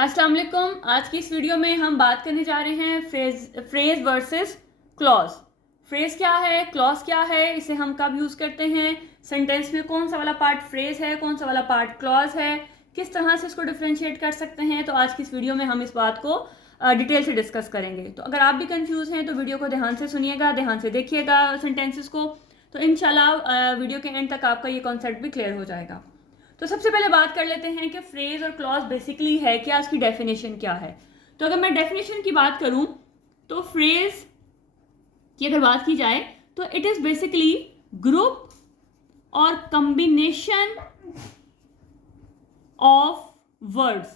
अस्सलाम वालेकुम। आज की इस वीडियो में हम बात करने जा रहे हैं फ्रेज वर्सेस क्लॉज। फ्रेज क्या है, क्लॉज क्या है, इसे हम कब यूज करते हैं, सेंटेंस में कौन सा वाला पार्ट फ्रेज है, कौन सा वाला पार्ट क्लॉज है, किस तरह से इसको डिफ्रेंशिएट कर सकते हैं। तो आज की इस वीडियो में हम इस बात को डिटेल से डिस्कस करेंगे। तो अगर आप भी कंफ्यूज हैं तो वीडियो को ध्यान से सुनिएगा, ध्यान से देखिएगा सेंटेंसेस को, तो इंशाल्लाह वीडियो के एंड तक आपका ये कॉन्सेप्ट भी क्लियर हो जाएगा। तो सबसे पहले बात कर लेते हैं कि फ्रेज और क्लॉज बेसिकली है क्या, इसकी डेफिनेशन क्या है। तो अगर मैं डेफिनेशन की बात करूं तो फ्रेज की अगर बात की जाए तो इट इज बेसिकली ग्रुप और कॉम्बिनेशन ऑफ वर्ड्स।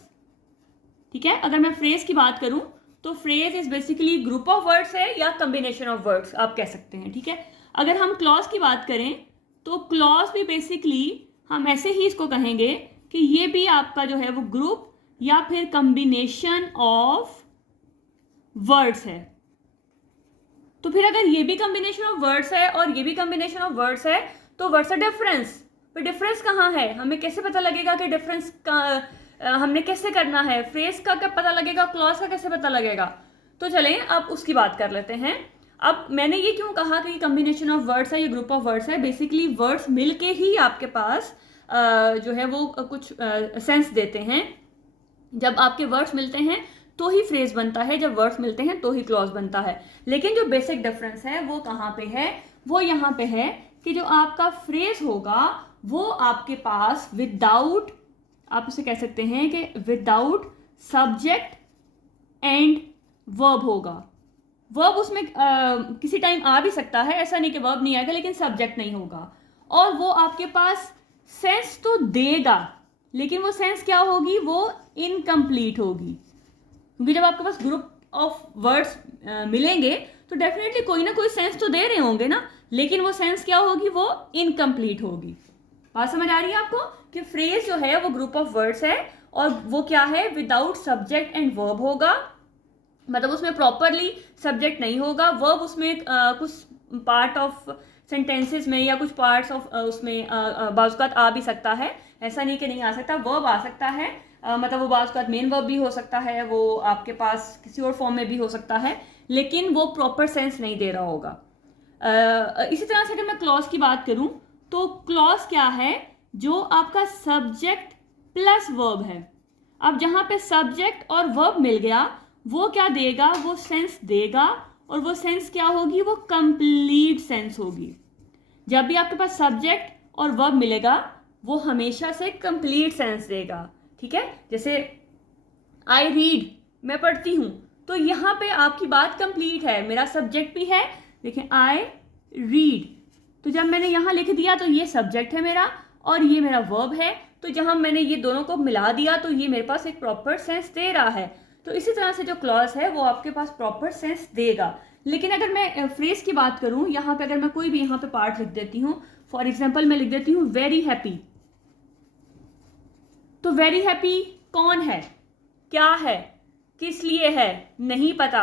ठीक है, अगर मैं फ्रेज की बात करूं तो phrase is basically group of words है या कॉम्बिनेशन ऑफ वर्ड्स आप कह सकते हैं। ठीक है, अगर हम क्लॉज की बात करें तो क्लॉज भी बेसिकली हम ऐसे ही इसको कहेंगे कि ये भी आपका जो है वो ग्रुप या फिर कॉम्बिनेशन ऑफ वर्ड्स है। तो फिर अगर ये भी कॉम्बिनेशन ऑफ वर्ड्स है और ये भी कॉम्बिनेशन ऑफ वर्ड्स है तो व्हाट्स द डिफरेंस। तो डिफरेंस कहाँ है, हमें कैसे पता लगेगा कि डिफरेंस का हमने कैसे करना है, फ्रेज का क्या पता लगेगा, क्लॉज का कैसे पता लगेगा। तो चलें अब उसकी बात कर लेते हैं। अब मैंने ये क्यों कहा कि कॉम्बिनेशन ऑफ वर्ड्स है, ये ग्रुप ऑफ वर्ड्स है, बेसिकली वर्ड्स मिलके ही आपके पास जो है वो कुछ सेंस देते हैं। जब आपके वर्ड्स मिलते हैं तो ही फ्रेज बनता है, जब वर्ड्स मिलते हैं तो ही क्लॉज बनता है। लेकिन जो बेसिक डिफरेंस है वो कहाँ पे है, वो यहाँ पे है कि जो आपका फ्रेज होगा वो आपके पास विदाउट, आप उसे कह सकते हैं कि विदाउट सब्जेक्ट एंड वर्ब होगा। वर्ब उसमें किसी टाइम आ भी सकता है, ऐसा नहीं कि वर्ब नहीं आएगा, लेकिन सब्जेक्ट नहीं होगा। और वो आपके पास सेंस तो देगा, लेकिन वो सेंस क्या होगी, वो इनकम्प्लीट होगी। क्योंकि जब आपके पास ग्रुप ऑफ वर्ड्स मिलेंगे तो डेफिनेटली कोई ना कोई सेंस तो दे रहे होंगे ना, लेकिन वो सेंस क्या होगी, वो इनकम्प्लीट होगी। बात समझ आ रही है आपको कि फ्रेज जो है वो ग्रुप ऑफ वर्ड्स है और वो क्या है, विदाउट सब्जेक्ट एंड वर्ब होगा। मतलब उसमें प्रॉपरली सब्जेक्ट नहीं होगा, वर्ब उसमें कुछ पार्ट ऑफ सेंटेंसेस में या कुछ पार्ट्स ऑफ उसमें बाज़ आ भी सकता है, ऐसा नहीं कि नहीं आ सकता, वर्ब आ सकता है। मतलब वो बाज़ मेन वर्ब भी हो सकता है, वो आपके पास किसी और फॉर्म में भी हो सकता है, लेकिन वो प्रॉपर सेंस नहीं दे रहा होगा। इसी तरह से अगर मैं क्लॉज की बात करूं तो क्लॉज क्या है, जो आपका सब्जेक्ट प्लस वर्ब है। अब जहां पे सब्जेक्ट और वर्ब मिल गया वो क्या देगा, वो सेंस देगा, और वो सेंस क्या होगी, वो कंप्लीट सेंस होगी। जब भी आपके पास सब्जेक्ट और वर्ब मिलेगा वो हमेशा से कंप्लीट सेंस देगा। ठीक है, जैसे आई रीड, मैं पढ़ती हूं, तो यहां पे आपकी बात कंप्लीट है, मेरा सब्जेक्ट भी है, देखिए आई रीड। तो जब मैंने यहां लिख दिया तो ये सब्जेक्ट है मेरा और ये मेरा वर्ब है, तो जहां मैंने ये दोनों को मिला दिया तो ये मेरे पास एक प्रॉपर सेंस दे रहा है। तो इसी तरह से जो क्लॉज है वो आपके पास प्रॉपर सेंस देगा। लेकिन अगर मैं फ्रेज की बात करूं, यहाँ पे अगर मैं कोई भी यहाँ पे पार्ट लिख देती हूँ, फॉर एग्जाम्पल मैं लिख देती हूँ वेरी हैप्पी, तो वेरी हैप्पी कौन है, क्या है, किस लिए है, नहीं पता।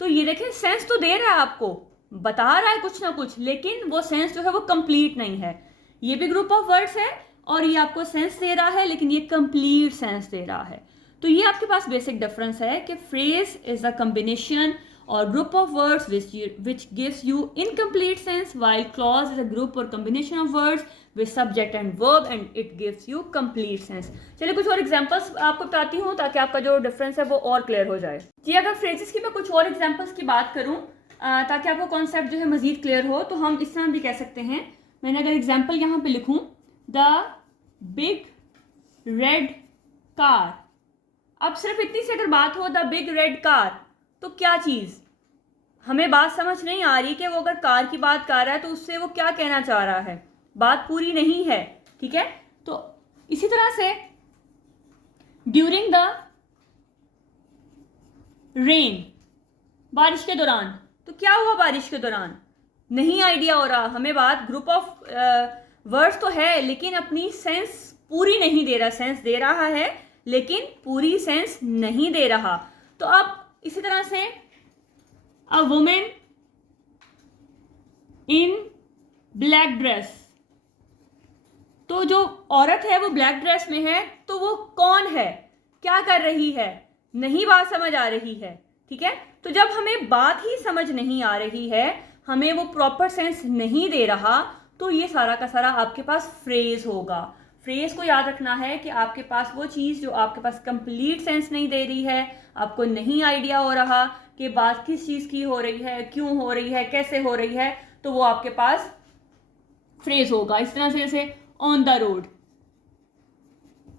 तो ये देखें सेंस तो दे रहा है आपको, बता रहा है कुछ ना कुछ, लेकिन वो सेंस जो है वो कंप्लीट नहीं है। ये भी ग्रुप ऑफ वर्ड्स है और ये आपको सेंस दे रहा है, लेकिन ये कंप्लीट सेंस दे रहा है। तो ये आपके पास बेसिक डिफरेंस है कि phrase is a combination or group of words which gives you incomplete sense, while clause is a group or combination of words with subject and verb and it gives you complete sense. चलिए कुछ और examples आपको बताती हूँ ताकि आपका जो difference है वो और क्लियर हो जाए। जी, अगर फ्रेजेस की मैं कुछ और एग्जांपल्स की बात करूँ ताकि आपको कॉन्सेप्ट जो है मजीद क्लियर हो, तो हम इस तरह भी कह सकते हैं। मैंने अगर एग्जाम्पल यहाँ पे लिखूँ, द बिग रेड कार। अब सिर्फ इतनी सी अगर बात हो, द बिग रेड कार, तो क्या चीज, हमें बात समझ नहीं आ रही कि वो अगर कार की बात कर रहा है तो उससे वो क्या कहना चाह रहा है, बात पूरी नहीं है। ठीक है, तो इसी तरह से ड्यूरिंग द रेन, बारिश के दौरान, तो क्या हुआ बारिश के दौरान, नहीं आइडिया हो रहा हमें, बात ग्रुप ऑफ वर्ड्स तो है लेकिन अपनी सेंस पूरी नहीं दे रहा, सेंस दे रहा है लेकिन पूरी सेंस नहीं दे रहा। तो अब इसी तरह से a women in black dress, तो जो औरत है वो ब्लैक ड्रेस में है, तो वो कौन है, क्या कर रही है, नहीं बात समझ आ रही है, ठीक है। तो जब हमें बात ही समझ नहीं आ रही है, हमें वो प्रॉपर सेंस नहीं दे रहा, तो ये सारा का सारा आपके पास फ्रेज होगा। फ्रेज को याद रखना है कि आपके पास वो चीज़ जो आपके पास कंप्लीट सेंस नहीं दे रही है, आपको नहीं आइडिया हो रहा कि बात किस चीज़ की हो रही है, क्यों हो रही है, कैसे हो रही है, तो वो आपके पास फ्रेज होगा। इस तरह से जैसे ऑन द रोड।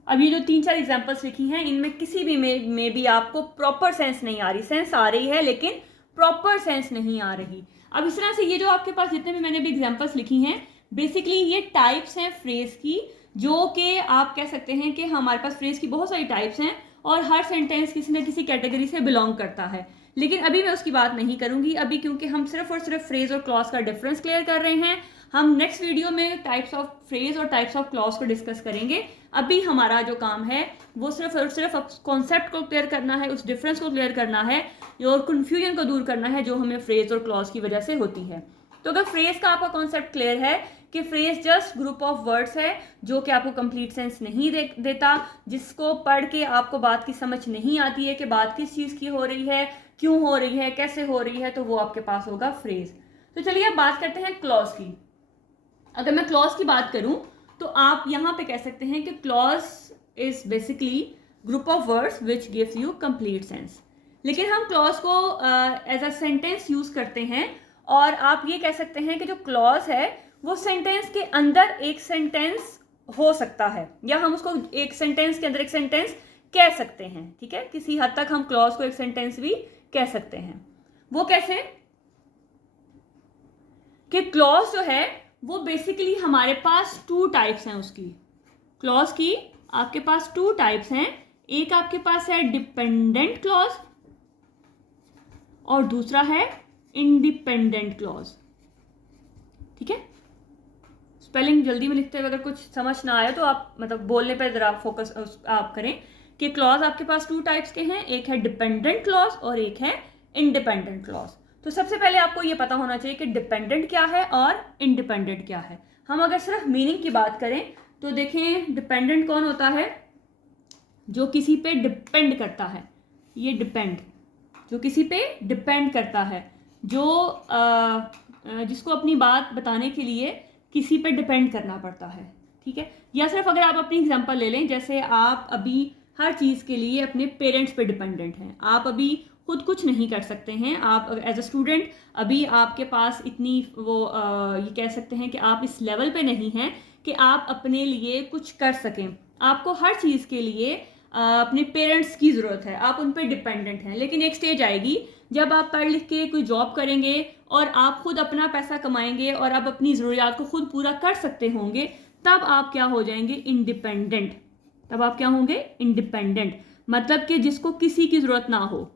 अब ये जो 3-4 एग्जांपल्स लिखी हैं, इनमें किसी भी में भी आपको प्रॉपर सेंस नहीं आ रही, सेंस आ रही है लेकिन प्रॉपर सेंस नहीं आ रही। अब इस तरह से ये जो आपके पास जितने भी मैंने भी एग्जांपल्स लिखी हैं, बेसिकली ये टाइप्स हैं फ्रेज की, जो कि आप कह सकते हैं कि हमारे पास फ्रेज की बहुत सारी टाइप्स हैं और हर सेंटेंस किसी न किसी कैटेगरी से बिलोंग करता है। लेकिन अभी मैं उसकी बात नहीं करूंगी अभी, क्योंकि हम सिर्फ और सिर्फ फ्रेज और क्लॉज का डिफरेंस क्लियर कर रहे हैं। हम नेक्स्ट वीडियो में टाइप्स ऑफ फ्रेज और टाइप्स ऑफ क्लॉज को डिस्कस करेंगे। अभी हमारा जो काम है वो सिर्फ और सिर्फ कॉन्सेप्ट को क्लियर करना है, उस डिफरेंस को क्लियर करना है और कन्फ्यूजन को दूर करना है जो हमें फ्रेज और क्लॉज की वजह से होती है। तो अगर फ्रेज का आपका कॉन्सेप्ट क्लियर है कि phrase just group of words है जो कि आपको कंप्लीट सेंस नहीं देता, जिसको पढ़ के आपको बात की समझ नहीं आती है कि बात किस चीज़ की हो रही है, क्यों हो रही है, कैसे हो रही है, तो वो आपके पास होगा फ्रेज। तो चलिए अब बात करते हैं क्लॉज की। अगर मैं क्लॉज की बात करूं तो आप यहां पे कह सकते हैं कि clause is basically group of words which gives you complete sense. लेकिन हम क्लॉज को एज अ सेंटेंस यूज करते हैं, और आप ये कह सकते हैं कि जो क्लॉज है वो सेंटेंस के अंदर एक सेंटेंस हो सकता है, या हम उसको एक सेंटेंस के अंदर एक सेंटेंस कह सकते हैं, ठीक है। किसी हद तक हम क्लॉज को एक सेंटेंस भी कह सकते हैं। वो कैसे कि क्लॉज जो है वो बेसिकली हमारे पास 2 टाइप्स हैं उसकी। क्लॉज की आपके पास 2 टाइप्स हैं। एक आपके पास है डिपेंडेंट क्लॉज और दूसरा है इंडिपेंडेंट क्लॉज, ठीक है। स्पेलिंग जल्दी में लिखते हुए अगर कुछ समझ ना आए तो आप मतलब बोलने पर जरा फोकस आप करें कि क्लॉज आपके पास 2 टाइप्स के हैं, एक है डिपेंडेंट क्लॉज और एक है इंडिपेंडेंट क्लॉज। तो सबसे पहले आपको ये पता होना चाहिए कि डिपेंडेंट क्या है और इंडिपेंडेंट क्या है। हम अगर सिर्फ मीनिंग की बात करें तो देखें डिपेंडेंट कौन होता है, जो किसी पे डिपेंड करता है। ये डिपेंड जो किसी पे डिपेंड करता है, जो जिसको अपनी बात बताने के लिए किसी पे डिपेंड करना पड़ता है, ठीक है। या सिर्फ अगर आप अपनी एग्जांपल ले लें, जैसे आप अभी हर चीज़ के लिए अपने पेरेंट्स पे डिपेंडेंट हैं, आप अभी खुद कुछ नहीं कर सकते हैं। आप एज अ स्टूडेंट अभी आपके पास इतनी वो ये कह सकते हैं कि आप इस लेवल पे नहीं हैं कि आप अपने लिए कुछ कर सकें। आपको हर चीज़ के लिए अपने पेरेंट्स की ज़रूरत है, आप उन पर डिपेंडेंट हैं। लेकिन एक स्टेज आएगी जब आप पढ़ लिख के कोई जॉब करेंगे और आप खुद अपना पैसा कमाएंगे और आप अपनी ज़रूरियात को खुद पूरा कर सकते होंगे, तब आप क्या हो जाएंगे, इंडिपेंडेंट। तब आप क्या होंगे, इंडिपेंडेंट, मतलब कि जिसको किसी की ज़रूरत ना हो।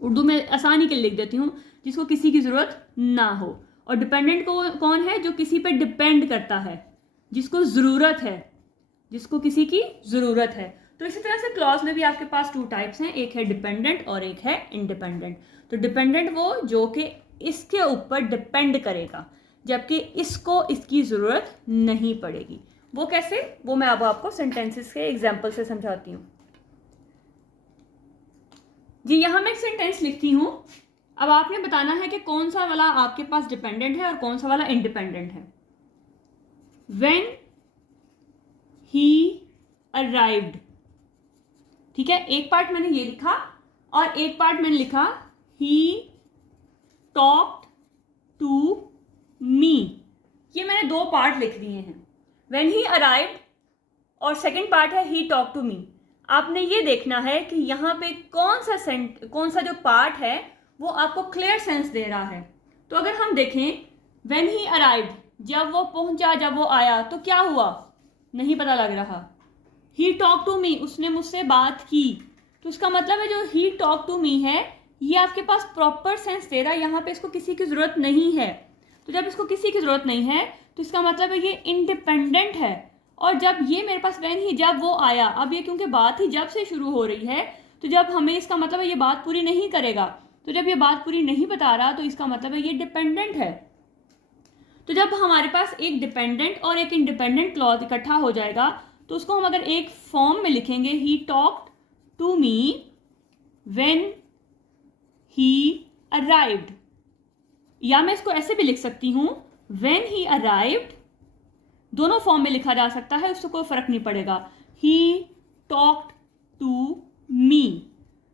उर्दू में आसानी के लिए लिख देती हूँ, जिसको किसी की ज़रूरत ना हो। और डिपेंडेंट कौन है, जो किसी पे डिपेंड करता है, जिसको ज़रूरत है, जिसको किसी की ज़रूरत है। तो इसी तरह से क्लॉज में भी आपके पास 2 टाइप्स हैं, एक है डिपेंडेंट और एक है इंडिपेंडेंट। तो डिपेंडेंट वो जो कि इसके ऊपर डिपेंड करेगा, जबकि इसको इसकी ज़रूरत नहीं पड़ेगी। वो कैसे, वो मैं अब आपको सेंटेंसेस के एग्जाम्पल से समझाती हूँ। जी यहाँ मैं एक सेंटेंस लिखती हूँ, अब आपने बताना है कि कौन सा वाला आपके पास डिपेंडेंट है और कौन सा वाला इंडिपेंडेंट है। When he arrived, ठीक है। एक पार्ट मैंने ये लिखा और एक पार्ट मैंने लिखा he talked to me। ये मैंने 2 पार्ट लिख दिए हैं, when he arrived और सेकंड पार्ट है he talked to me। आपने ये देखना है कि यहाँ पे कौन सा जो पार्ट है वो आपको क्लियर सेंस दे रहा है। तो अगर हम देखें when he arrived, जब वो पहुंचा, जब वो आया, तो क्या हुआ, नहीं पता लग रहा। he talked to me, उसने मुझसे बात की, तो उसका मतलब है जो he talked to me है ये आपके पास प्रॉपर सेंस दे रहा है, यहाँ पे इसको किसी की ज़रूरत नहीं है। तो जब इसको किसी की ज़रूरत नहीं है तो इसका मतलब है ये इंडिपेंडेंट है। और जब ये मेरे पास when ही, जब वो आया, अब ये क्योंकि बात ही जब से शुरू हो रही है, तो जब हमें इसका मतलब है ये बात पूरी नहीं करेगा। तो जब ये बात पूरी नहीं बता रहा तो इसका मतलब है ये डिपेंडेंट है। तो जब हमारे पास एक डिपेंडेंट और एक इंडिपेंडेंट क्लॉज इकट्ठा हो जाएगा तो उसको हम अगर एक फॉर्म में लिखेंगे, he talked to me when he arrived, या मैं इसको ऐसे भी लिख सकती हूँ when he arrived, दोनों फॉर्म में लिखा जा सकता है, उससे कोई फर्क नहीं पड़ेगा। he talked to me,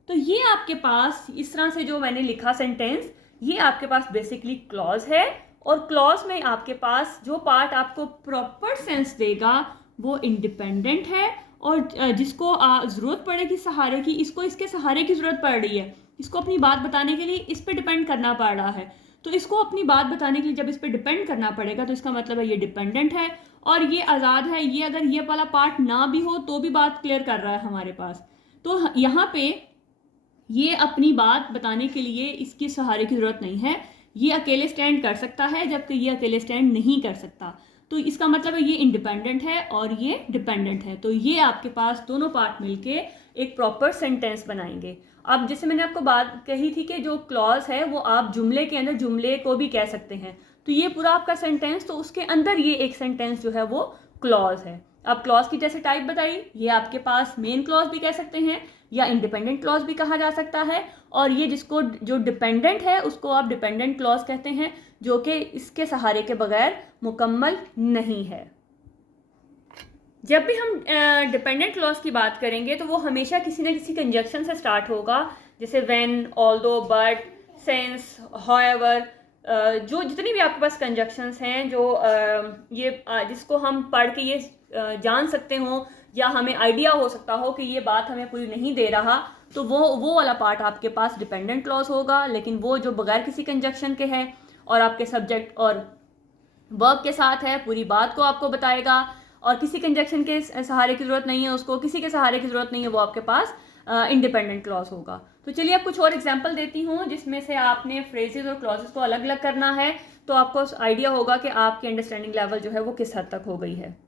तो ये आपके पास इस तरह से जो मैंने लिखा सेंटेंस, ये आपके पास बेसिकली क्लॉज है, और क्लॉज में आपके पास जो पार्ट आपको प्रॉपर सेंस देगा वो इंडिपेंडेंट है, और जिसको ज़रूरत पड़ेगी सहारे की, इसको इसके सहारे की ज़रूरत पड़ रही है, इसको अपनी बात बताने के लिए इस पर डिपेंड करना पड़ रहा है, तो इसको अपनी बात बताने के लिए जब इस पर डिपेंड करना पड़ेगा तो इसका मतलब है ये डिपेंडेंट है और ये आज़ाद है। ये अगर ये वाला पार्ट ना भी हो तो भी बात क्लियर कर रहा है हमारे पास। तो यहाँ पे ये अपनी बात बताने के लिए इसके सहारे की ज़रूरत नहीं है, ये अकेले स्टैंड कर सकता है जबकि ये अकेले स्टैंड नहीं कर सकता। तो इसका मतलब है ये इंडिपेंडेंट है और ये डिपेंडेंट है। तो ये आपके पास दोनों पार्ट मिलके एक प्रॉपर सेंटेंस बनाएंगे। अब जैसे मैंने आपको बात कही थी कि जो क्लॉज है वो आप जुमले के अंदर जुमले को भी कह सकते हैं, तो ये पूरा आपका सेंटेंस, तो उसके अंदर ये एक सेंटेंस जो है वो क्लॉज है। अब क्लॉज की जैसे टाइप बताई, ये आपके पास मेन क्लॉज भी कह सकते हैं या इंडिपेंडेंट क्लॉज भी कहा जा सकता है, और ये जिसको जो डिपेंडेंट है उसको आप डिपेंडेंट क्लॉज कहते हैं, जो कि इसके सहारे के बगैर मुकम्मल नहीं है। जब भी हम डिपेंडेंट क्लॉज की बात करेंगे तो वो हमेशा किसी न किसी कंजक्शन से स्टार्ट होगा, जैसे when, although, but, since, however, जो जितनी भी आपके पास कंजक्शंस हैं जो जिसको हम पढ़ के ये जान सकते हो या हमें आइडिया हो सकता हो कि ये बात हमें पूरी नहीं दे रहा, तो वो वाला पार्ट आपके पास डिपेंडेंट क्लॉज होगा। लेकिन वो जो बगैर किसी कंजक्शन के है और आपके सब्जेक्ट और वर्ब के साथ है, पूरी बात को आपको बताएगा और किसी कंजक्शन के सहारे की ज़रूरत नहीं है, उसको किसी के सहारे की ज़रूरत नहीं है, वो आपके पास इंडिपेंडेंट क्लॉज होगा। तो चलिए अब कुछ और एग्जांपल देती हूँ जिसमें से आपने फ्रेजेस और क्लॉजेस को अलग अलग करना है, तो आपको आइडिया होगा कि आपकी अंडरस्टैंडिंग लेवल जो है वो किस हद तक हो गई है।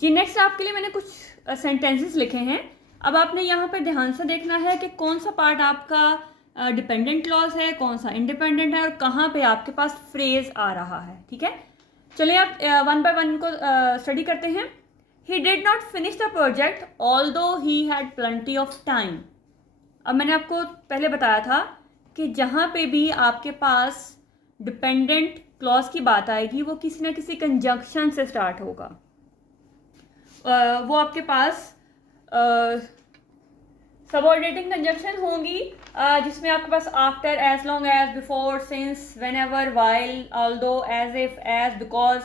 जी नेक्स्ट आपके लिए मैंने कुछ सेंटेंसेस लिखे हैं। अब आपने यहाँ पर ध्यान से देखना है कि कौन सा पार्ट आपका डिपेंडेंट क्लॉज है, कौन सा इंडिपेंडेंट है और कहाँ पे आपके पास फ्रेज आ रहा है। ठीक है, चलिए आप वन बाय वन को स्टडी करते हैं। He did not finish the project although he had plenty of time. अब मैंने आपको पहले बताया था कि जहाँ पे भी आपके पास डिपेंडेंट क्लॉज की बात आएगी वो किसी ना किसी कंजंक्शन से स्टार्ट होगा। वो आपके पास सबऑर्डिनेटिंग कंजंक्शन होंगी जिसमें आपके पास after, as long as, before, since, whenever, while, although, as if, as, because,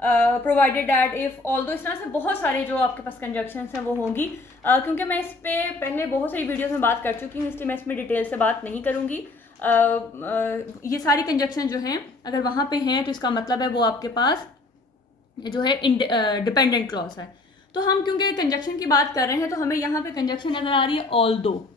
provided that, if, although, इस तरह से बहुत सारे जो आपके पास कंजक्शंस हैं वो होंगी। क्योंकि मैं इस पर पहले बहुत सारी वीडियोस में बात कर चुकी हूँ इसलिए मैं इसमें डिटेल से बात नहीं करूँगी। ये सारी कंजक्शन जो हैं अगर वहाँ पे हैं तो इसका मतलब है वो आपके पास जो है डिपेंडेंट क्लॉज है। तो हम क्योंकि कंजक्शन की बात कर रहे हैं तो हमें यहाँ पे कंजक्शन नज़र आ रही है ऑल्दो,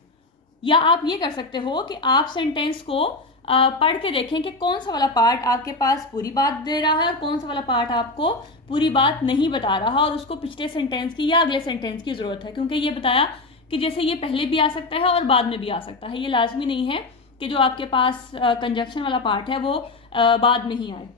या आप ये कर सकते हो कि आप सेंटेंस को पढ़ के देखें कि कौन सा वाला पार्ट आपके पास पूरी बात दे रहा है और कौन सा वाला पार्ट आपको पूरी बात नहीं बता रहा, और उसको पिछले सेंटेंस की या अगले सेंटेंस की ज़रूरत है। क्योंकि ये बताया कि जैसे ये पहले भी आ सकता है और बाद में भी आ सकता है, ये लाजमी नहीं है कि जो आपके पास कंजक्शन वाला पार्ट है वो बाद में ही आए।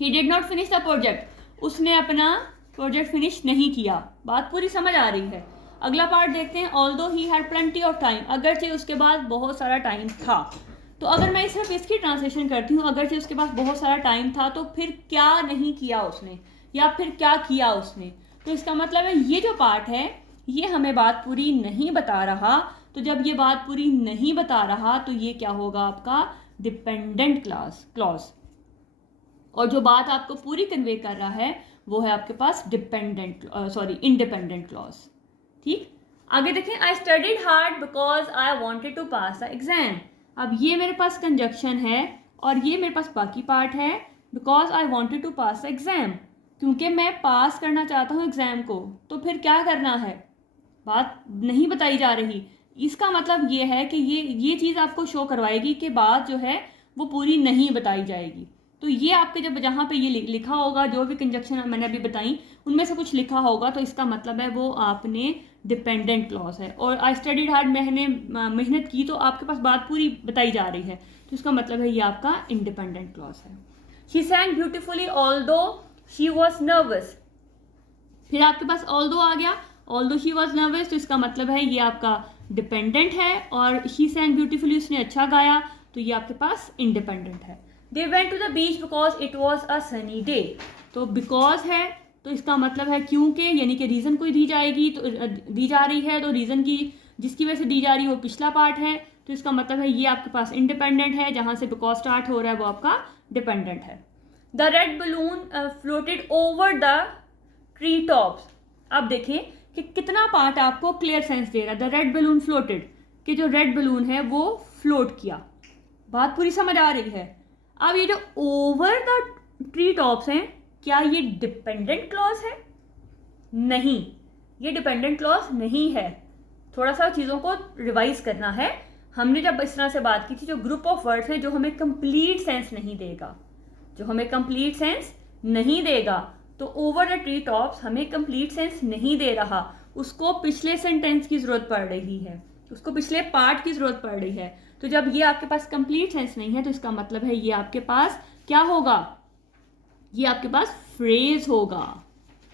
He did not finish the project, उसने अपना प्रोजेक्ट फिनिश नहीं किया, बात पूरी समझ आ रही है। अगला पार्ट देखते हैं, although he had plenty of time, अगरचे उसके पास बहुत सारा टाइम था। तो अगर मैं सिर्फ इसकी ट्रांसलेशन करती हूँ, अगरचे उसके पास बहुत सारा टाइम था, तो फिर क्या नहीं किया उसने या फिर क्या किया उसने, तो इसका मतलब है ये जो पार्ट है ये हमें बात पूरी नहीं बता रहा। तो जब ये बात पूरी नहीं बता रहा तो ये क्या होगा, आपका डिपेंडेंट क्लॉज, और जो बात आपको पूरी कन्वे कर रहा है वो है आपके पास इंडिपेंडेंट क्लॉज। ठीक, आगे देखें, I studied hard because I wanted to pass the exam. अब ये मेरे पास कंजक्शन है और ये मेरे पास बाकी पार्ट है, because I wanted to pass the exam, क्योंकि मैं पास करना चाहता हूँ एग्जाम को। तो फिर क्या करना है, बात नहीं बताई जा रही, इसका मतलब ये है कि ये चीज़ आपको शो करवाएगी कि बात जो है वो पूरी नहीं बताई जाएगी। तो ये आपके जब जहाँ पे ये लिखा होगा, जो भी कंजक्शन मैंने अभी बताई उनमें से कुछ लिखा होगा, तो इसका मतलब है वो आपने डिपेंडेंट क्लॉज है। और आई स्टडीड हार्ड, मैंने मेहनत की, तो आपके पास बात पूरी बताई जा रही है, तो इसका मतलब है ये आपका इंडिपेंडेंट क्लॉज है। She सैंग beautifully although she was nervous, फिर आपके पास ऑल्दो आ गया ऑल्दो शी वॉज नर्वस, तो इसका मतलब है ये आपका डिपेंडेंट है, और शी सैंग ब्यूटीफुली, उसने अच्छा गाया, तो ये आपके पास इंडिपेंडेंट है। They went to the beach because it was a sunny day, तो बिकॉज है तो इसका मतलब है क्योंकि, यानी कि रीज़न कोई दी जाएगी तो दी जा रही है, तो रीज़न की जिसकी वजह से दी जा रही है वो पिछला पार्ट है, तो इसका मतलब है ये आपके पास इंडिपेंडेंट है, जहाँ से बिकॉज स्टार्ट हो रहा है वो आपका डिपेंडेंट है। The red balloon floated over the tree tops, अब देखें कि कितना पार्ट आपको क्लियर सेंस दे रहा है। द रेड बलून फ्लोटेड, कि जो रेड बलून है वो फ्लोट किया, बात पूरी समझ आ रही है। अब ये जो ओवर द ट्री टॉप्स हैं, क्या ये डिपेंडेंट क्लॉज है? नहीं, ये डिपेंडेंट क्लॉज नहीं है। थोड़ा सा चीज़ों को रिवाइज करना है। हमने जब इस तरह से बात की थी, जो ग्रुप ऑफ वर्ड्स हैं जो हमें कंप्लीट सेंस नहीं देगा, जो हमें कंप्लीट सेंस नहीं देगा, तो ओवर द ट्री टॉप्स हमें कंप्लीट सेंस नहीं दे रहा, उसको पिछले सेंटेंस की ज़रूरत पड़ रही है, उसको पिछले पार्ट की ज़रूरत पड़ रही है। तो जब ये आपके पास कंप्लीट सेंस नहीं है, तो इसका मतलब है ये आपके पास क्या होगा, ये आपके पास फ्रेज होगा।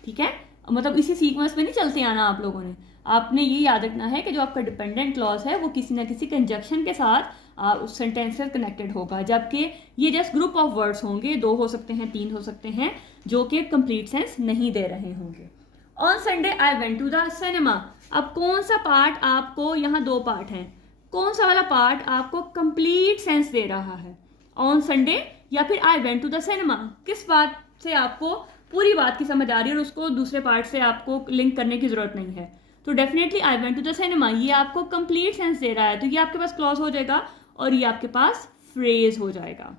ठीक है, मतलब इसी सीक्वेंस में नहीं चलते आना आप लोगों ने, आपने ये याद रखना है कि जो आपका डिपेंडेंट क्लॉज है वो किसी ना किसी कंजक्शन के साथ उस सेंटेंस से कनेक्टेड होगा, जबकि ये जस्ट ग्रुप ऑफ वर्ड्स होंगे, 2 हो सकते हैं, 3 हो सकते हैं, जो कि कंप्लीट सेंस नहीं दे रहे होंगे। On Sunday I went to the cinema, अब कौन सा पार्ट आपको, यहाँ 2 पार्ट हैं, कौन सा वाला पार्ट आपको कंप्लीट सेंस दे रहा है, ऑन संडे या फिर I went to the cinema? किस बात से आपको पूरी बात की समझ आ रही है और उसको दूसरे पार्ट से आपको लिंक करने की जरूरत नहीं है? तो definitely I went to the cinema, ये आपको कंप्लीट सेंस दे रहा है, तो ये आपके पास क्लॉज हो जाएगा और ये आपके पास फ्रेज हो जाएगा।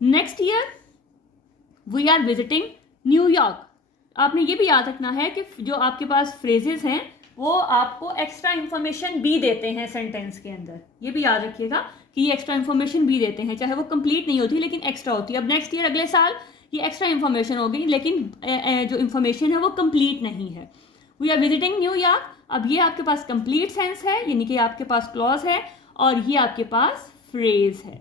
Next year we are visiting New York, आपने ये भी याद रखना है कि जो आपके पास फ्रेजेस हैं वो आपको एक्स्ट्रा इंफॉर्मेशन भी देते हैं सेंटेंस के अंदर, ये भी याद रखिएगा कि ये एक्स्ट्रा इंफॉर्मेशन भी देते हैं, चाहे वो कंप्लीट नहीं होती लेकिन एक्स्ट्रा होती है। अब नेक्स्ट ईयर, अगले साल, ये एक्स्ट्रा इंफॉर्मेशन होगी, लेकिन जो इंफॉर्मेशन है वो कंप्लीट नहीं है। वी आर विजिटिंग न्यूयॉर्क, अब ये आपके पास कंप्लीट सेंस है, यानी कि आपके पास क्लॉज है, और ये आपके पास फ्रेज है।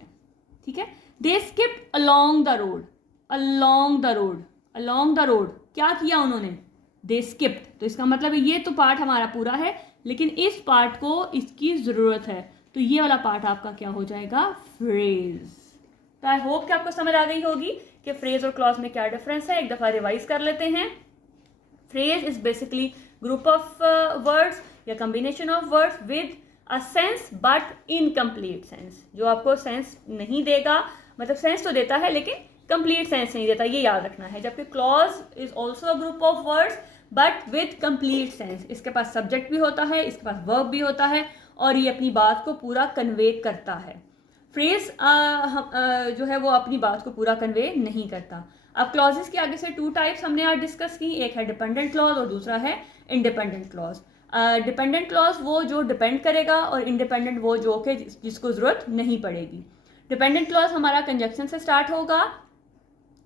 ठीक है, they skipped along the road, along the road, along the road, क्या किया उन्होंने? दे स्किप्ड, तो इसका मतलब है ये तो पार्ट हमारा पूरा है, लेकिन इस पार्ट को इसकी ज़रूरत है, तो ये वाला पार्ट आपका क्या हो जाएगा? फ्रेज। तो आई होप कि आपको समझ आ गई होगी कि फ्रेज और क्लॉज में क्या डिफरेंस है। एक दफ़ा रिवाइज कर लेते हैं। Phrase is basically group of words या combination of words with a sense but incomplete sense, जो आपको सेंस नहीं देगा, मतलब सेंस तो देता है लेकिन कंप्लीट सेंस नहीं देता, ये याद रखना है। जबकि clause is also a group of words but with complete sense, इसके पास सब्जेक्ट भी होता है, इसके पास वर्ब भी होता है, और ये अपनी बात को पूरा कन्वे करता है। फ्रेज जो है वो अपनी बात को पूरा कन्वे नहीं करता। अब क्लॉजेस के आगे से 2 टाइप्स हमने आज डिस्कस की, एक है डिपेंडेंट क्लॉज और दूसरा है इंडिपेंडेंट क्लॉज। डिपेंडेंट क्लॉज वो जो डिपेंड करेगा, और इंडिपेंडेंट वो जो कि जिसको ज़रूरत नहीं पड़ेगी। डिपेंडेंट क्लॉज हमारा कंजक्शन से स्टार्ट होगा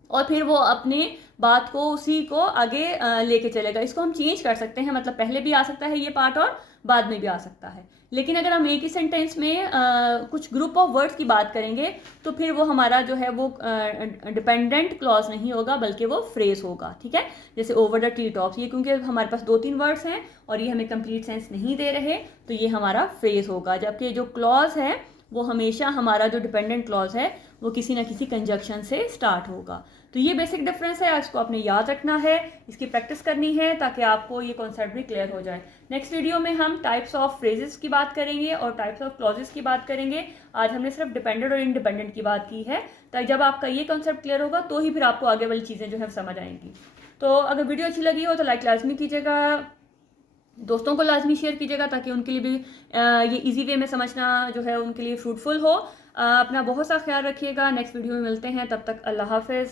और फिर वो अपने बात को उसी को आगे लेके चलेगा। इसको हम चेंज कर सकते हैं, मतलब पहले भी आ सकता है ये पार्ट और बाद में भी आ सकता है, लेकिन अगर हम एक ही सेंटेंस में कुछ ग्रुप ऑफ वर्ड्स की बात करेंगे तो फिर वो हमारा जो है वो डिपेंडेंट क्लॉज नहीं होगा बल्कि वो फ्रेज होगा। ठीक है, जैसे ओवर द ट्री टॉप्स, ये क्योंकि हमारे पास 2-3 वर्ड्स हैं और ये हमें कंप्लीट सेंस नहीं दे रहे, तो ये हमारा फ्रेज होगा। जबकि जो क्लॉज है वो हमेशा हमारा जो डिपेंडेंट क्लॉज है वो किसी ना किसी कंजक्शन से स्टार्ट होगा। तो ये बेसिक डिफरेंस है, इसको आपने याद रखना है, इसकी प्रैक्टिस करनी है ताकि आपको ये कॉन्सेप्ट भी क्लियर हो जाए। नेक्स्ट वीडियो में हम टाइप्स ऑफ फ्रेजेस की बात करेंगे और टाइप्स ऑफ क्लॉजेस की बात करेंगे। आज हमने सिर्फ डिपेंडेंट और इंडिपेंडेंट की बात की है, ताकि जब आपका ये कॉन्सेप्ट क्लियर होगा तो ही फिर आपको आगे वाली चीज़ें जो है समझ आएंगी। तो अगर वीडियो अच्छी लगी हो तो लाइक लाजमी कीजिएगा, दोस्तों को लाजमी शेयर कीजिएगा ताकि उनके लिए भी ये इजी वे में समझना जो है उनके लिए फ्रूटफुल हो। अपना बहुत सा ख्याल रखिएगा, नेक्स्ट वीडियो में मिलते हैं, तब तक अल्लाह हाफिज़।